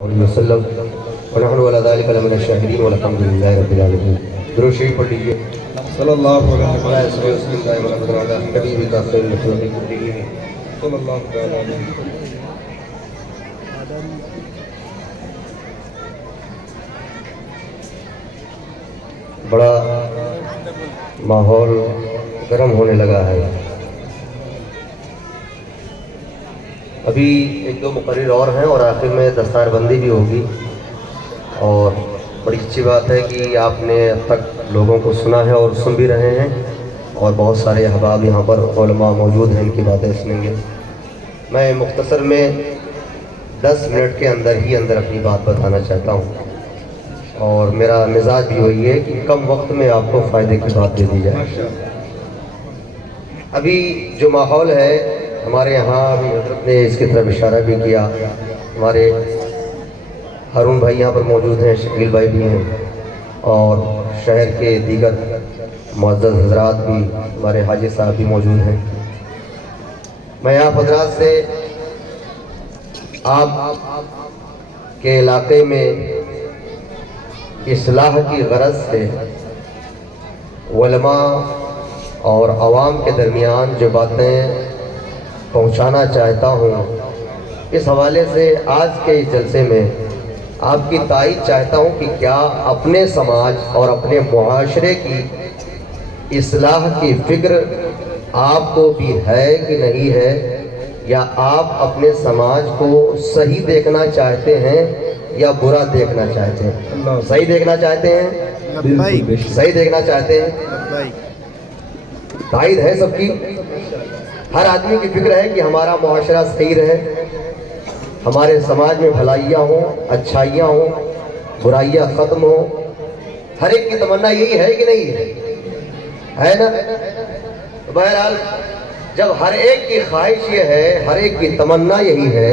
وسلم ونحن على ذلك لمن الشاهدين والحمد لله رب العالمین۔ درود شریف پڑھ لیجیے۔ صلی اللہ علیہ وسلم حبیبک خیر الخلق کلہم۔ صلی اللہ علیہ بڑا ماحول گرم ہونے لگا ہے۔ ابھی ایک دو مقرر اور ہیں اور آخر میں دستار بندی بھی ہوگی، اور بڑی اچھی بات ہے کہ آپ نے اب تک لوگوں کو سنا ہے اور سن بھی رہے ہیں، اور بہت سارے احباب یہاں پر علماء موجود ہیں، ان کی باتیں سنیں گے۔ میں مختصر میں 10 منٹ کے اندر اپنی بات بتانا چاہتا ہوں، اور میرا مزاج بھی وہی ہے کہ کم وقت میں آپ کو فائدے کی بات دے دی جائے۔ ابھی جو ماحول ہے ہمارے یہاں، ابھی حضرت نے اس کی طرف اشارہ بھی کیا، ہمارے ہارون بھائی یہاں پر موجود ہیں، شکیل بھائی بھی ہیں، اور شہر کے دیگر معزز حضرات بھی، ہمارے حاجی صاحب بھی موجود ہیں۔ میں آپ حضرات سے آپ کے علاقے میں اصلاح کی غرض سے علماء اور عوام کے درمیان جو باتیں پہنچانا چاہتا ہوں، اس حوالے سے آج کے اس جلسے میں آپ کی تائید چاہتا ہوں کہ کیا اپنے سماج اور اپنے معاشرے کی اصلاح کی فکر آپ کو بھی ہے کہ نہیں ہے، یا آپ اپنے سماج کو صحیح دیکھنا چاہتے ہیں یا برا دیکھنا چاہتے ہیں؟ صحیح دیکھنا چاہتے ہیں؟ صحیح دیکھنا چاہتے ہیں؟ تائید ہے سب کی؟ ہر آدمی کی فکر ہے کہ ہمارا معاشرہ صحیح رہے، ہمارے سماج میں بھلائیاں ہوں، اچھائیاں ہوں، برائیاں ختم ہوں۔ ہر ایک کی تمنا یہی ہے کہ نہیں ہے نا؟ بہرحال جب ہر ایک کی خواہش یہ ہے، ہر ایک کی تمنا یہی ہے،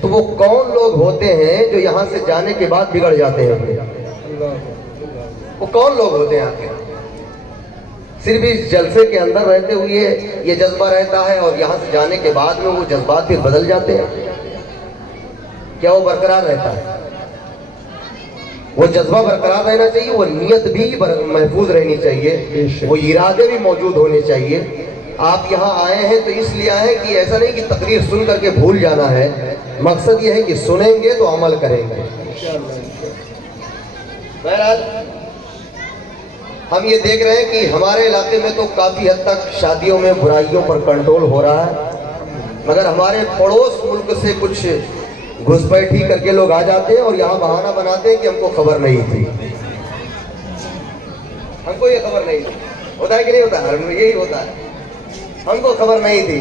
تو وہ کون لوگ ہوتے ہیں جو یہاں سے جانے کے بعد بگڑ جاتے ہیں؟ وہ کون لوگ ہوتے ہیں آخر؟ صرف اس جلسے کے اندر رہتے ہوئے یہ جذبہ رہتا ہے اور یہاں سے جانے کے بعد میں وہ جذبات پھر بدل جاتے ہیں؟ کیا وہ برقرار رہتا ہے؟ وہ جذبہ برقرار رہنا چاہیے، وہ نیت بھی محفوظ رہنی چاہیے، وہ ارادے بھی موجود ہونے چاہیے۔ آپ یہاں آئے ہیں تو اس لیے آئے ہیں کہ ایسا نہیں کہ تقریر سن کر کے بھول جانا ہے، مقصد یہ ہے کہ سنیں گے تو عمل کریں گے۔ بہرحال ہم یہ دیکھ رہے ہیں کہ ہمارے علاقے میں تو کافی حد تک شادیوں میں برائیوں پر کنٹرول ہو رہا ہے، مگر ہمارے پڑوس ملک سے کچھ گھس بیٹھی کر کے لوگ آ جاتے ہیں اور یہاں بہانہ بناتے ہیں کہ ہم کو خبر نہیں تھی، ہم کو یہ خبر نہیں تھی۔ ہوتا ہے کہ نہیں ہوتا ہے؟ یہی ہوتا ہے، ہم کو خبر نہیں تھی۔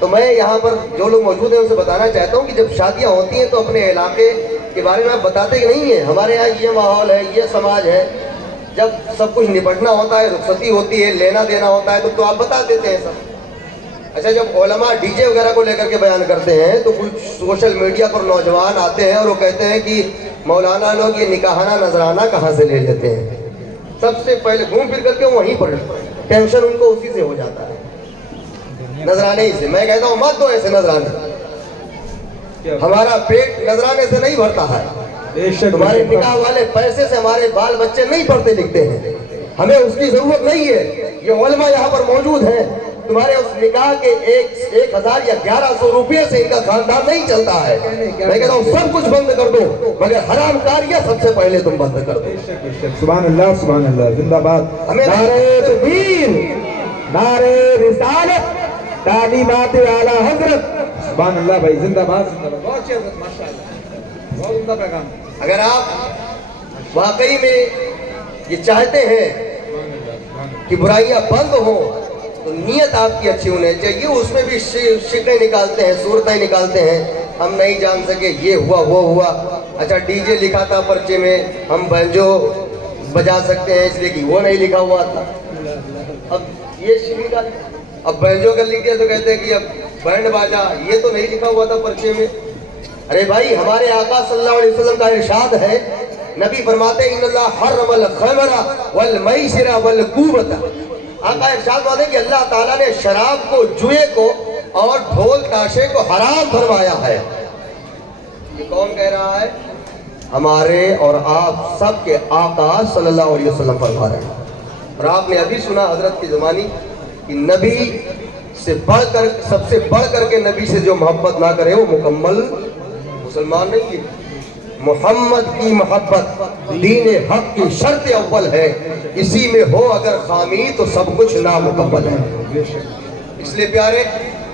تو میں یہاں پر جو لوگ موجود ہیں ان سے بتانا چاہتا ہوں کہ جب شادیاں ہوتی ہیں تو اپنے علاقے کے بارے میں آپ بتاتے کہ نہیں ہیں، ہمارے یہاں یہ ماحول ہے، یہ سماج ہے۔ جب سب کچھ نپٹنا ہوتا ہے، رخصتی ہوتی ہے، لینا دینا ہوتا ہے، تو آپ بتا دیتے ہیں سب۔ اچھا، جب علماء ڈی جے وغیرہ کو لے کر کے بیان کرتے ہیں تو کچھ سوشل میڈیا پر نوجوان آتے ہیں اور وہ کہتے ہیں کہ مولانا لوگ یہ نکاحانہ نذرانہ کہاں سے لے لیتے ہیں؟ سب سے پہلے گھوم پھر کر کے وہیں پر ٹینشن ان کو اسی سے ہو جاتا ہے، نذرانے ہی سے۔ میں کہتا ہوں مت دو ایسے نذرانے، ہمارا پیٹ نذرانے سے نہیں بھرتا ہے، تمہارے نکاح والے پیسے سے ہمارے بال بچے نہیں پڑھتے لکھتے ہیں، ہمیں اس کی ضرورت نہیں ہے۔ یہ علماء یہاں پر موجود ہیں، تمہارے اس نکاح کے 1000 یا 1100 روپے سے ان کا خاندان نہیں چلتا ہے۔ میں کہتا ہوں سب کچھ بند کر دو، مگر حرام کاریاں سب سے پہلے تم بند کر دو۔ سبحان اللہ، سبحان اللہ، زندہ باد، نعرہ تکبیر، نعرہ رسالت، تعلیمات اعلیٰ حضرت۔ سبحان اللہ بھائی، زندہ باد، زندہ باد، بہت اچھی حضرت، ماشاءاللہ، بہت عمدہ پیغام۔ اگر آپ واقعی میں یہ چاہتے ہیں کہ برائیاں بند ہوں تو نیت آپ کی اچھی ہونے چاہیے۔ اس میں بھی شکیں نکالتے ہیں، صورتیں نکالتے ہیں، ہم نہیں جان سکے، یہ ہوا وہ ہوا۔ اچھا، ڈی جے لکھا تھا پرچے میں، ہم بینجو بجا سکتے ہیں اس لیے کہ وہ نہیں لکھا ہوا تھا۔ اب یہ شکیں کا اب بینجو کا لکھ دیا تو کہتے ہیں کہ اب بینڈ باجا، یہ تو نہیں لکھا ہوا تھا پرچے میں۔ ارے بھائی، ہمارے آقا صلی اللہ علیہ وسلم کا ارشاد ہے، نبی فرماتے ہیں ان اللہ حرم الخمر والمیسر والکوبۃ۔ آقا ارشاد فرماتے ہیں کہ اللہ تعالیٰ نے شراب کو، جوئے کو اور ڈھول تاشے کو حرام فرمایا ہے۔ یہ کون کہہ رہا ہے؟ ہمارے اور آپ سب کے آقا صلی اللہ علیہ وسلم فرما رہے ہیں. اور آپ نے ابھی سنا حضرت کی زبانی کہ نبی سے بڑھ کر، سب سے بڑھ کر کے نبی سے جو محبت نہ کرے وہ مکمل مسلمان نہیں ہے. محمد کی محبت دین حق کی شرط اول ہے، اسی میں ہو اگر خامی تو سب کچھ نامکمل ہے. اس لیے پیارے،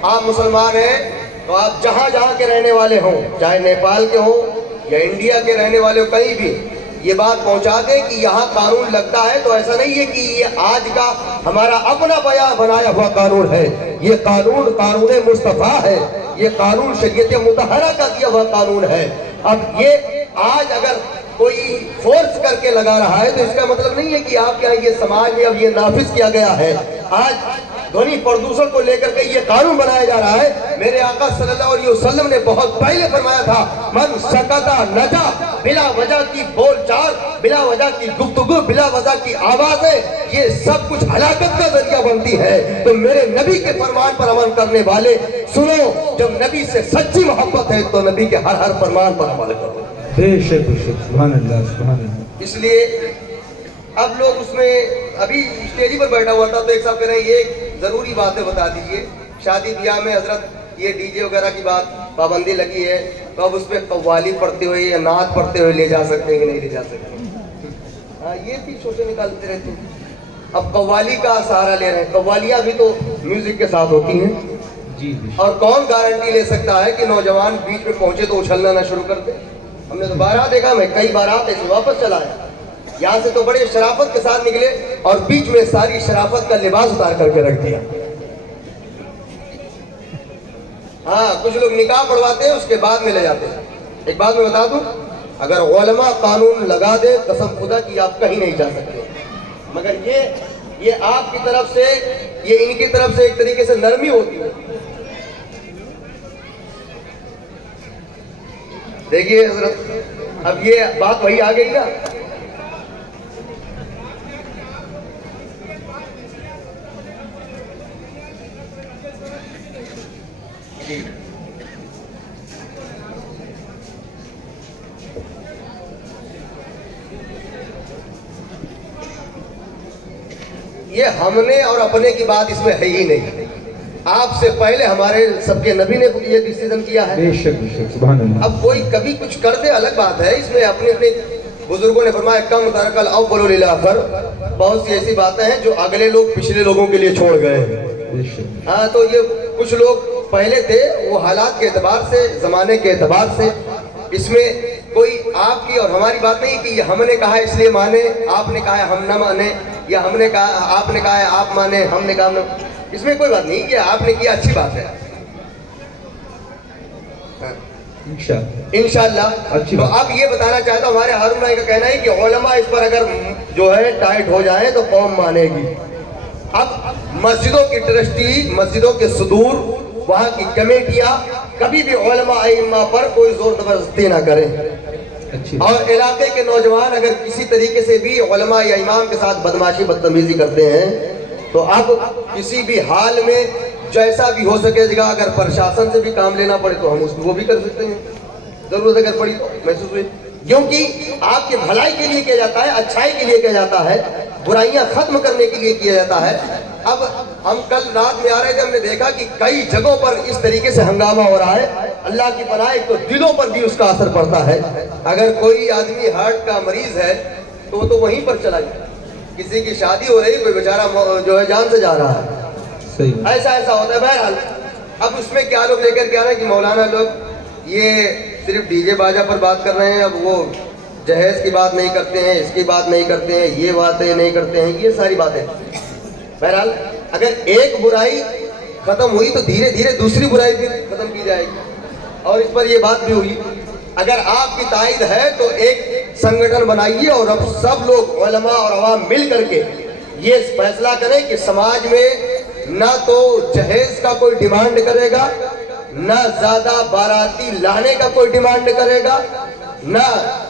آپ مسلمان ہیں تو آپ جہاں جہاں کے رہنے والے ہوں، چاہے نیپال کے ہوں یا انڈیا کے رہنے والے ہوں، کہیں بھی یہ بات پہنچا دیں کہ یہاں قانون لگتا ہے تو ایسا نہیں ہے کہ یہ آج کا ہمارا اپنا بنایا ہوا قانون ہے. یہ قانون قانون مصطفیٰ ہے، یہ قانون شریعت مطہرہ کا دیا ہوا قانون ہے. اب یہ آج اگر کوئی فورس کر کے لگا رہا ہے تو اس کا مطلب نہیں ہے کہ آپ کے یہاں یہ سماج میں اب یہ نافذ کیا گیا ہے. آج دھونی پردوشن کو لے کر کے یہ قانون بنایا جا رہا ہے. میرے آقا صلی اللہ علیہ وسلم نے بہت پہلے فرمایا تھا، من سکتا نجا، بلا وجہ کی بول چال، بلا وجہ کی گفتگو، بلا وجہ کی آوازیں، یہ سب کچھ ہلاکت کا ذریعہ بنتی ہے. تو میرے نبی کے فرمان پر عمل کرنے والے سنو، جب نبی سے سچی محبت ہے تو نبی کے ہر ہر فرمان پر عمل کرو. بے شک سبحان اللہ سبحان اللہ. اس لیے اب لوگ اس میں، ابھی اسٹیج پر بیٹھا ہوا تھا تو ایک صاحب کہہ رہے ہیں یہ ضروری باتیں بتا دیجئے، شادی بیاہ میں حضرت یہ ڈی جے وغیرہ کی بات پابندی لگی ہے تو اب اس پہ قوالی پڑھتے ہوئے یا نعت پڑھتے ہوئے لے جا سکتے ہیں کہ نہیں لے جا سکتے؟ ہاں یہ بھی چھوٹے نکالتے رہتے ہیں. اب قوالی کا سہارا لے رہے ہیں. قوالیاں بھی تو میوزک کے ساتھ ہوتی ہیں جی. اور کون گارنٹی لے سکتا ہے کہ نوجوان بیچ میں پہنچے تو اچھلنا نہ شروع کر دے؟ ہم نے تو بارات دیکھا، میں کئی بارات ایسے واپس چلا ہے، یہاں سے تو بڑے شرافت کے ساتھ نکلے اور بیچ میں ساری شرافت کا لباس اتار کر کے رکھ دیا. ہاں کچھ لوگ نکاح پڑھواتے ہیں اس کے بعد میں لے جاتے ہیں. ایک بات میں بتا دوں، اگر علماء قانون لگا دے قسم خدا کی آپ کہیں نہیں جا سکتے. مگر یہ آپ کی طرف سے، یہ ان کی طرف سے ایک طریقے سے نرمی ہوتی ہے. دیکھیے حضرت، اب یہ بات وہی آ گئی نا، یہ ہم نے اور اپنے کی بات اس میں ہے ہی نہیں. آپ سے پہلے ہمارے سب کے نبی نے یہ ڈیسیژن کیا ہے. بے شک سبحان اللہ. اب کوئی کبھی کچھ کر دے الگ بات ہے، اس میں اپنے اپنے بزرگوں نے فرمایا کم ترک الاول للآخر. بہت سی ایسی باتیں ہیں جو اگلے لوگ پچھلے لوگوں کے لیے چھوڑ گئے ہیں. ہاں تو یہ کچھ لوگ پہلے تھے، وہ حالات کے اعتبار سے، زمانے کے اعتبار سے، اس میں کوئی آپ کی اور ہماری بات نہیں کہ یہ ہم نے کہا ہے اس لیے مانے، آپ نے کہا ہے ہم نہ مانے، یا ہم نے کہا، آپ نے کہا ہے آپ مانے، ہم نے کہا ہم نہ. اس میں کوئی بات نہیں کہ آپ نے کیا اچھی بات ہے انشاءاللہ. تو اب یہ بتانا چاہتا ہوں، ہمارے ہارون بھائی کا کہنا ہے کہ علماء اس پر اگر جو ہے ٹائٹ ہو جائیں تو قوم مانے گی. اب مسجدوں کی ٹرسٹی، مسجدوں کے صدور، وہاں کی کمیٹیاں کبھی بھی علماء ائمہ پر کوئی زور زبردستی نہ کریں. اور علاقے کے نوجوان اگر کسی طریقے سے بھی علماء یا امام کے ساتھ بدماشی بدتمیزی کرتے ہیں تو اب کسی بھی حال میں جیسا بھی ہو سکے گا، اگر پرشاسن سے بھی کام لینا پڑے تو ہم اس کو وہ بھی کر سکتے ہیں، ضرورت اگر پڑی تو محسوس ہوئی. کیونکہ آپ کے بھلائی کے لیے کیا جاتا ہے، اچھائی کے لیے کیا جاتا ہے، برائیاں ختم کرنے کے لیے کیا جاتا ہے. اب ہم کل رات میں آ رہے تھے، ہم نے دیکھا کہ کئی جگہوں پر اس طریقے سے ہنگامہ ہو رہا ہے. اللہ کی پناہ، ایک تو دلوں پر بھی اس کا اثر پڑتا ہے. اگر کوئی آدمی ہارٹ کا مریض ہے تو وہ تو وہیں پر چلا جائے. کسی کی شادی ہو رہی، کوئی بیچارہ جو ہے جان سے جا رہا ہے، ایسا ہوتا ہے. بہرحال اب اس میں کیا لوگ لے کر کے آ رہے ہیں کہ مولانا لوگ یہ صرف ڈی جے باجا پر بات کر رہے ہیں، اب وہ جہیز کی بات نہیں کرتے ہیں، اس کی بات نہیں کرتے ہیں، یہ باتیں نہیں کرتے ہیں، یہ ساری باتیں. بہرحال اگر ایک برائی ختم ہوئی تو دھیرے دھیرے دوسری برائی بھی ختم کی جائے گی. اور اس پر یہ بات بھی ہوئی، اگر آپ کی تائید ہے تو ایک سنگٹھن بنائیے اور اب سب لوگ علماء اور عوام مل کر کے یہ فیصلہ کریں کہ سماج میں نہ تو جہیز کا کوئی ڈیمانڈ کرے گا، نہ زیادہ باراتی لانے کا کوئی ڈیمانڈ کرے گا، نہ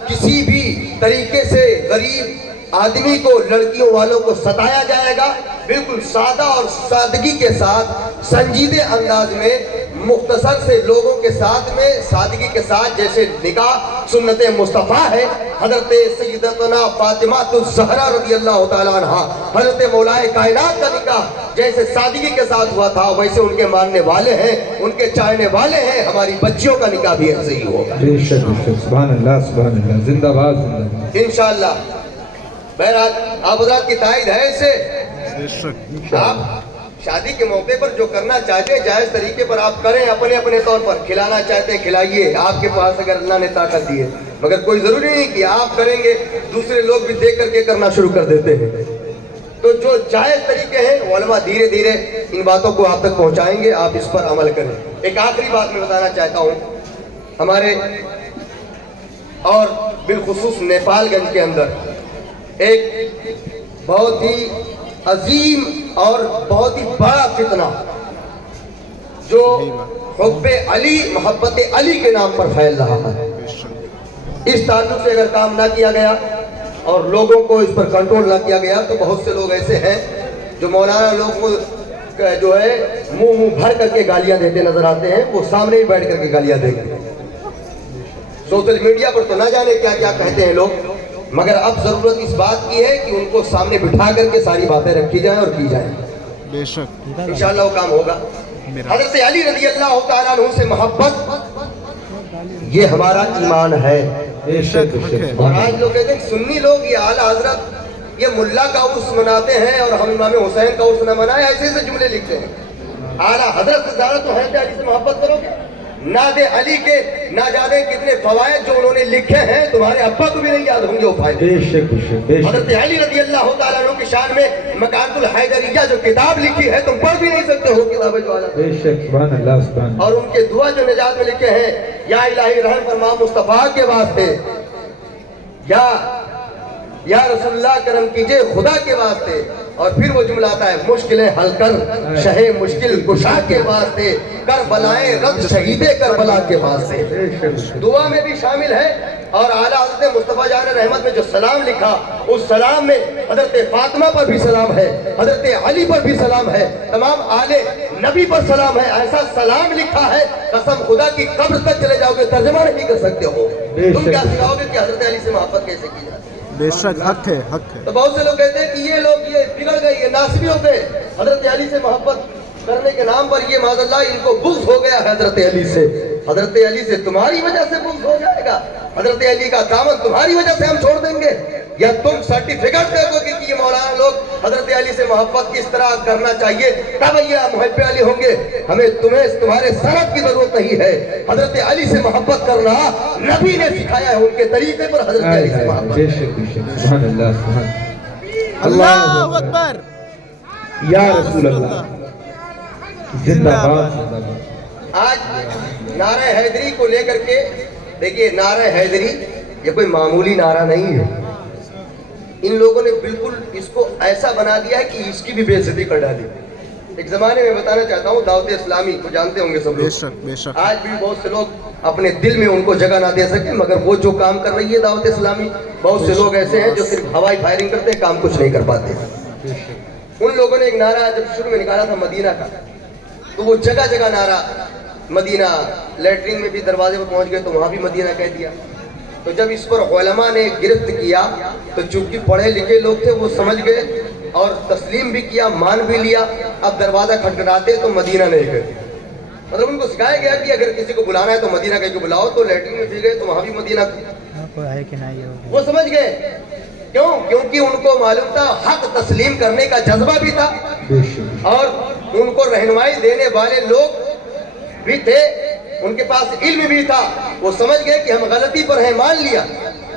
کسی بھی طریقے سے غریب آدمی کو لڑکیوں والوں کو ستایا جائے گا، بالکل سادہ اور سادگی کے ساتھ سنجیدے انداز میں مختصر سے لوگوں کے ساتھ میں سادگی کے ساتھ جیسے نکاح سنت مصطفیٰ ہے، حضرت سیدتنا فاطمہ الزہرا رضی اللہ تعالیٰ عنہ حضرت مولائے کائنات کا نکاح جیسے سادگی کے ساتھ ہوا تھا، ویسے ان کے ماننے والے ہیں، ان کے چاہنے والے ہیں، ہماری بچیوں کا نکاح بھی ایسے ہی ہوگا بے شک بے شک، سبحان اللہ، زندہ باد زندہ باد انشاءاللہ۔ بہرحال آپ حضرات کی تائید ہے اسے، آپ شادی کے موقع پر جو کرنا چاہتے ہیں جائز طریقے پر آپ کریں، اپنے طور پر کھلانا چاہتے ہیں کھلائیے، آپ کے پاس اگر اللہ نے طاقت دی ہے، مگر کوئی ضروری نہیں کہ آپ کریں گے دوسرے لوگ بھی دیکھ کر کے کرنا شروع کر دیتے ہیں۔ تو جو جائز طریقے ہیں علماء دھیرے دھیرے ان باتوں کو آپ تک پہنچائیں گے، آپ اس پر عمل کریں۔ ایک آخری بات میں بتانا چاہتا ہوں، ہمارے اور بالخصوص نیپال گنج کے اندر ایک بہت ہی عظیم اور بہت ہی بڑا فتنہ جو حب علی محبت علی کے نام پر پھیل رہا ہے، اس تعلق سے اگر کام نہ کیا گیا اور لوگوں کو اس پر کنٹرول نہ کیا گیا تو بہت سے لوگ ایسے ہیں جو مولانا لوگ کو جو ہے منہ بھر کر کے گالیاں دیتے نظر آتے ہیں، وہ سامنے ہی بیٹھ کر کے گالیاں دیں گے۔ سوشل میڈیا پر تو نہ جانے کیا کیا کہتے ہیں لوگ، مگر اب ضرورت اس بات کی ہے کہ ان کو سامنے بٹھا کر کے ساری باتیں رکھی جائیں اور کی جائیں، بے شک انشاءاللہ وہ کام ہوگا۔ حضرت علی رضی اللہ تعالیٰ عنہ سے محبت یہ ہمارا ایمان ہے۔ بے شک بے شک، اور آج لوگ کہتے ہیں کہ سنی لوگ یہ اعلیٰ حضرت یہ ملا کا عرس مناتے ہیں اور ہم امام حسین کا عرس نہ منائے، ایسے ایسے جملے لکھتے ہیں۔ اعلیٰ حضرت سے زیادہ تو حضرت علی سے محبت کرو گے؟ ناد علی کے نہ جانے کتنے فوائد جو انہوں نے لکھے ہیں، تمہارے ابا کو بھی نہیں یاد ہوں گے وہ فائدے۔ بے شک بے شک بے شک، حضرت علی رضی اللہ تعالیٰ عنہ کی شان میں مکانۃ الحیدریہ جو کتاب لکھی ہے تم پڑھ بھی نہیں سکتے ہو کتاب جو اعلیٰ، بے شک، سبحان اللہ سبحان اللہ۔ اور ان کے دعا جو نجات میں لکھے ہیں، یا الہی رحم فرما مصطفیٰ کے واسطے، یا رسول اللہ کرم کیجئے خدا کے واسطے، اور پھر وہ جملہ آتا ہے مشکلیں حل کر شہ مشکل کشا کے واسطے، کر بلائیں رد شہید کربلا کے واسطے، دعا میں بھی شامل ہے۔ اور اعلیٰ حضرت مصطفیٰ جان رحمت میں جو سلام لکھا، اس سلام میں حضرت فاطمہ پر بھی سلام ہے، حضرت علی پر بھی سلام ہے، تمام آل نبی پر سلام ہے، ایسا سلام لکھا ہے قسم خدا کی قبر تک چلے جاؤ گے ترجمہ نہیں کر سکتے ہو۔ تم کیا سکھاؤ گے کہ حضرت علی سے محبت کیسے کی جاتی ہے؟ بے شک حق ہے، حق ہے۔ تو بہت سے لوگ کہتے ہیں کہ یہ لوگ یہ بگڑ گئے، یہ ناسبی ہو گئے، حضرت علی سے محبت کرنے کے نام پر یہ معاذ اللہ ان کو بغض ہو گیا ہے حضرت علی سے۔ حضرت علی سے تمہاری وجہ سے بغض ہو جائے گا؟ حضرت علی کا دامن تمہاری وجہ سے ہم چھوڑ دیں گے؟ یا تم سرٹیفکیٹ دے دو کہ یہ مولانا لوگ حضرت علی سے محبت کس طرح کرنا چاہیے تب یہ محب علی ہوں گے؟ ہمیں تمہارے سند کی ضرورت نہیں ہے، حضرت علی سے محبت کرنا نبی نے سکھایا ہے، ان کے طریقے پر حضرت علی سے محبت۔ بے شک بے شک، سبحان اللہ سبحان اللہ اکبر، یا رسول اللہ، زندہ باد زندہ باد۔ آج نعرہ حیدری کو لے کر کے دیکھیے، نعرہ حیدری یہ کوئی معمولی نعرہ نہیں ہے، ان لوگوں نے بالکل اس کو ایسا بنا دیا ہے کہ اس کی بھی بے عزتی کر ڈالی۔ ایک زمانے میں بتانا چاہتا ہوں، دعوت اسلامی کو جانتے ہوں گے سب بے لوگ، شک بے شک، آج بھی بہت سے لوگ اپنے دل میں ان کو جگہ نہ دے سکتے، مگر وہ جو کام کر رہی ہے دعوت اسلامی، بہت سے لوگ ایسے ہیں جو صرف ہوائی فائرنگ کرتے ہیں، کام کچھ نہیں کر پاتے۔ ان لوگوں نے ایک نعرہ جب شروع میں نکالا تھا مدینہ کا، تو وہ جگہ جگہ نعرہ مدینہ، لیٹرین میں بھی دروازے پر پہنچ گئے تو وہاں بھی مدینہ کہہ دیا۔ تو جب اس پر علماء نے گرفت کیا تو چونکہ پڑھے لکھے لوگ تھے وہ سمجھ گئے اور تسلیم بھی کیا، مان بھی لیا۔ اب دروازہ کھٹکھٹاتے تو مدینہ نہیں گئے، مطلب ان کو سکھایا گیا کہ اگر کسی کو بلانا ہے تو مدینہ کہہ کے بلاؤ، تو لیٹرین میں بھی گئے تو وہاں بھی مدینہ وہ سمجھ گئے۔ کیوں؟ کیونکہ ان کو معلوم تھا، حق تسلیم کرنے کا جذبہ بھی تھا اور ان کو رہنمائی دینے والے لوگ بھی تھے، ان کے پاس علم بھی تھا، وہ سمجھ گئے کہ ہم غلطی پر ہیں، مان لیا۔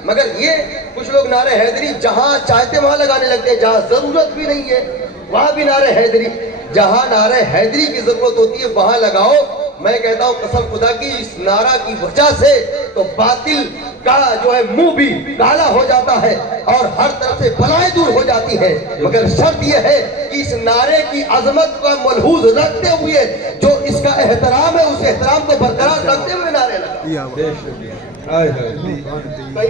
مگر یہ کچھ لوگ نعرہ حیدری جہاں چاہتے وہاں لگانے لگتے ہیں، جہاں ضرورت بھی نہیں ہے وہاں بھی نعرہ حیدری، جہاں نعرہ حیدری کی ضرورت ہوتی ہے وہاں لگاؤ۔ میں کہتا ہوں قسم خدا کی، اس نعرہ کی وجہ سے تو باطل کا جو ہے منہ بھی کالا ہو جاتا ہے اور ہر طرف سے بلائیں دور ہو جاتی ہیں، مگر شرط یہ ہے کہ اس نعرے کی عظمت کا ملحوظ رکھتے ہوئے جو اس کا احترام ہے، اس احترام کو برقرار رکھتے ہوئے نعرے لگا۔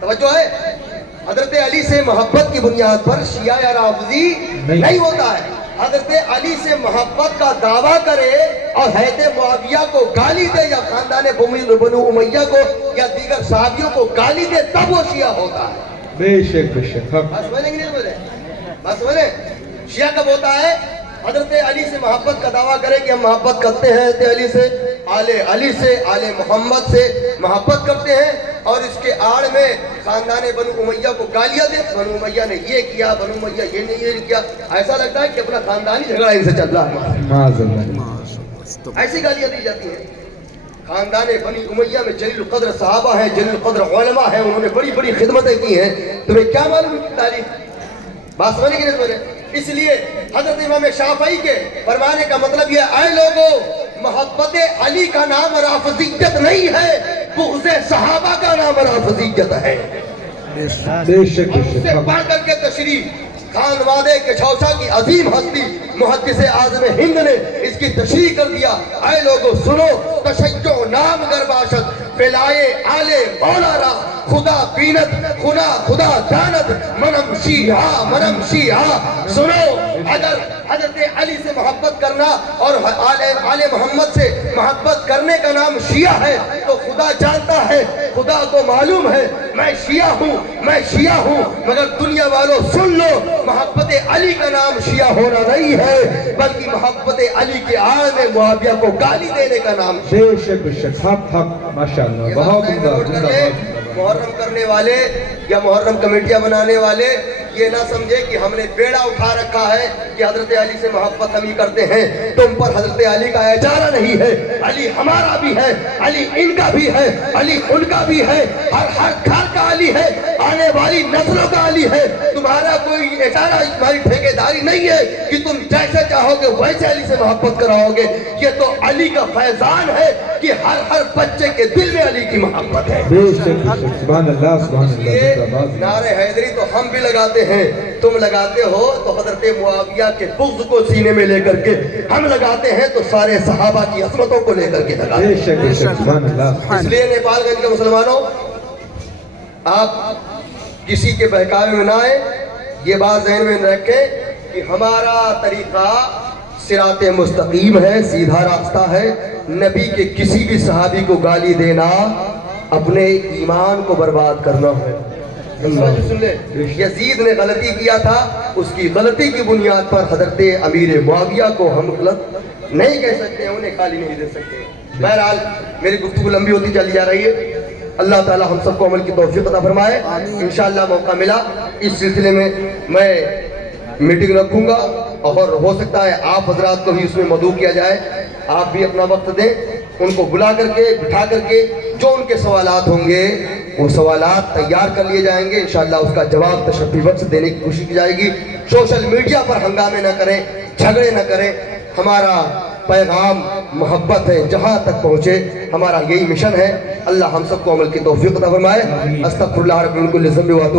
توجہ ہے؟ حضرت علی سے محبت کی بنیاد پر شیعہ یا رافضی نہیں ہوتا ہے. حضرت علی سے محبت کا دعویٰ کرے اور حضرت معاویہ کو گالی دے یا خاندان بنو امیہ کو یا دیگر صحابیوں کو گالی دے تب وہ شیعہ ہوتا ہے. بے شک بے شک حق. بس بولیں گے نہیں بولے؟ بس بولیں. شیعہ کب ہوتا ہے؟ حضرت علی سے محبت کا دعویٰ کرے کہ ہم محبت کرتے ہیں حضرت علی سے, آل علی سے, آل محمد سے محبت کرتے ہیں, اور اس کے آڑ میں خاندان بنو امیہ کو گالیاں دے, بنو امیہ نے یہ کیا, بنو امیہ یہ نہیں یہ کیا. ایسا لگتا ہے کہ اپنا خاندانی جھگڑا ان سے چل رہا ہے. معاذ اللہ. ایسی گالیاں دی جاتی ہیں. خاندان بنی امیہ میں جلیل القدر صحابہ ہیں, جلیل القدر علماء ہیں, انہوں نے بڑی بڑی خدمتیں کی ہیں. تمہیں کیا معلوم کی تعریف؟ بات سمجھنے کی نہیں. اس لیے حضرت امام شافعی کے فرمانے کا مطلب یہ, اے لوگوں, محبت علی کا نام رافضیت نہیں ہے, بغض صحابہ کا نام رافضیت ہے. بے شک بے شک سے حق. پڑھ کر کے تشریح خان وادے کے چھوسا کی عظیم ہستی محدث اعظم ہند نے اس کی تشریح کر دیا. اے لوگوں سنو, تشیع نام گر باشد فلائے آل مولا را, خدا بینت خدا جانت منم شیعہ منم شیعہ. سنو, اگر حضرت علی سے محبت کرنا اور آل محمد سے محبت کرنے کا نام شیعہ ہے تو خدا جانتا ہے, خدا کو معلوم ہے میں شیعہ ہوں, مگر دنیا والوں سن لو, محبت علی کا نام شیعہ ہونا نہیں ہے, بلکہ محبت علی کے آڑ میں معاویہ کو گالی دینے کا نام بے شک بے شک حق حق. ماشاءاللہ بہت عمدہ. زندہ باد. محرم کرنے والے یا محرم کمیٹیاں بنانے والے یہ نہ سمجھے کہ ہم نے بیڑا اٹھا رکھا ہے کہ حضرت علی سے محبت ہم ہی کرتے ہیں. تم پر حضرت علی کا اعجارہ نہیں ہے. علی ہمارا بھی ہے, علی ان کا بھی ہے, علی ان کا بھی ہے, ہر گھر کا علی ہے, آنے والی نسلوں کا علی ہے. تمہارا کوئی اعجارہ, تمہاری ٹھیکیداری نہیں ہے کہ تم جیسے چاہو گے ویسے علی سے محبت کراؤ گے. یہ تو علی کا فیضان ہے کہ ہر بچے کے دل میں علی کی محبت ہے. بے شک بے شک. سبحان اللہ سبحان اللہ. یہ زندہ باد. نعرہ حیدری تو ہم بھی لگاتے ہیں, تم لگاتے ہو تو حضرت معاویہ کے بغض کو سینے میں لے کر کے, ہم لگاتے ہیں تو سارے صحابہ کی عظمتوں کو لے کر کے لگاتے بے ہیں. شک بے شک. سبحان اللہ. اس لیے نیپال گنج کے مسلمانوں, آپ کسی کے بہکاوے میں نہ آئے. یہ بات ذہن میں رکھیں کہ ہمارا طریقہ صراط مستقیم ہے, سیدھا راستہ ہے. نبی کے کسی بھی صحابی کو گالی دینا اپنے ایمان کو برباد کرنا ہے. سن لے, یزید نے غلطی کیا تھا, اس کی غلطی کی بنیاد پر حضرت امیر معاویہ کو ہم غلط نہیں کہہ سکتے, انہیں گالی نہیں دے سکتے. بہرحال میری گفتگو لمبی ہوتی چلی جا رہی ہے. اللہ تعالی ہم سب کو عمل کی توفیق عطا فرمائے. انشاءاللہ موقع ملا اس سلسلے میں میٹنگ رکھوں گا, اور ہو سکتا ہے آپ حضرات کو بھی اس میں مدعو کیا جائے. آپ بھی اپنا وقت دیں, ان کو بلا کر کے بٹھا کر کے جو ان کے سوالات ہوں گے وہ سوالات تیار کر لیے جائیں گے. انشاءاللہ اس کا جواب تشفی وقت سے دینے کی کوشش کی جائے گی. سوشل میڈیا پر ہنگامے نہ کریں, جھگڑے نہ کریں. ہمارا پیغام محبت ہے, جہاں تک پہنچے ہمارا یہی مشن ہے. اللہ ہم سب کو عمل کی توفیق عطا فرمائے. استغفر اللہ رب من کل ذنب و اتوب